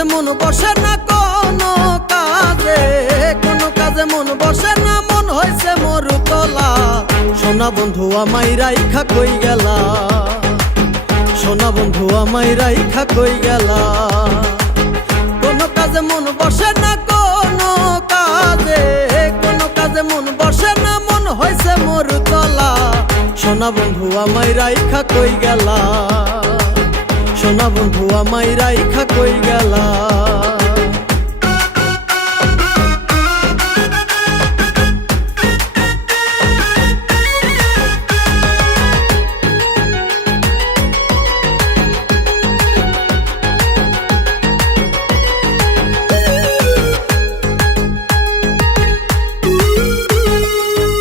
কাজে মন বসে না, কোনো কাজে মন বসে না, মন হইছে মরুতলা। সোনা বন্ধু আমায় রাইখা কই গেলা, সোনা বন্ধু আমায় রাইখা কই গেলা। কোনো কাজে মন বসে না, কোনো কাজে মন বসে না, মন হইছে মরুতলা। সোনা বন্ধু আমায় রাইখা কই গেলা, সোনা বন্ধু আমায় রাইখা কই গেলা।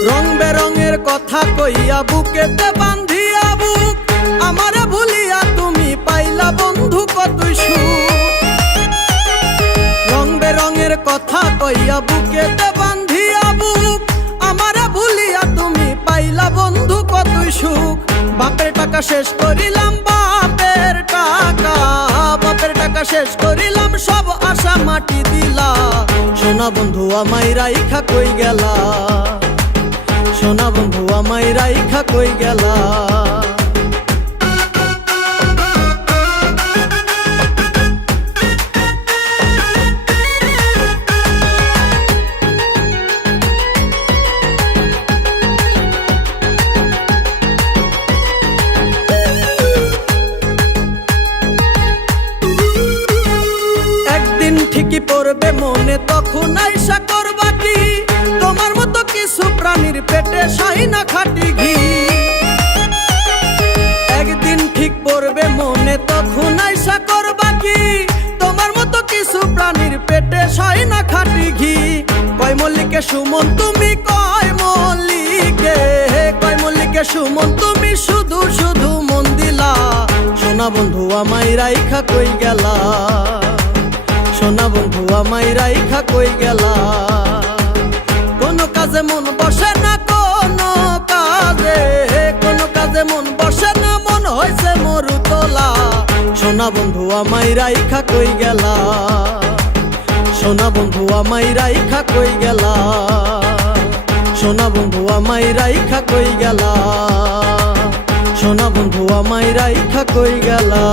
রং বেরঙের কথা কইয়া বুকেতে বান্ধিয়া বুক আমারে ভুলিয়া তুমি পাইলা বন্ধু কতই সুখ। রং বেরঙের কথা কইয়া বুকেতে বান্ধিয়া বুক আমারে ভুলিয়া তুমি পাইলা বন্ধু কতই সুখ। বাপের টাকা শেষ করিলাম, বাপের টাকা শেষ করিলাম, সব আশা মাটি দিলা। সোনা বন্ধু আমায় রাইখা কই গেলা, সোনা বন্ধু আমায় রাইখা কই গেলা। একদিন ঠিকই পড়বে মনে, তখন আইসা করবা কি? তোমার মতো কিছু প্রাণীর পেটে শাহিনা খাটি ঘি। একদিন ঠিক পড়বে মনে, তখন আইসা করবা কি? তোমার মতো কিছু প্রাণীর পেটে শাহিনা খাটি ঘি। কয় মল্লিকে সুমন তুমি, কয় মল্লিকে সুমন তুমি, শুধু শুধু মন দিলা। সোনা বন্ধু আমায় রাইখা কই গেলা, সোনা বন্ধু আমায় রাইখা কই গেলা। কোনো কাজে মন বসে না, কোনো কাজে মন বসে না, মন হইছে মরুতলা। সোনা বন্ধু আমায় রাইখা কই গেলা, সোনা বন্ধু আমায় রাইখা কই গেলা, সোনা বন্ধু আমায় রাইখা কই গেলা, সোনা বন্ধু আমায় রাইখা কই গেলা।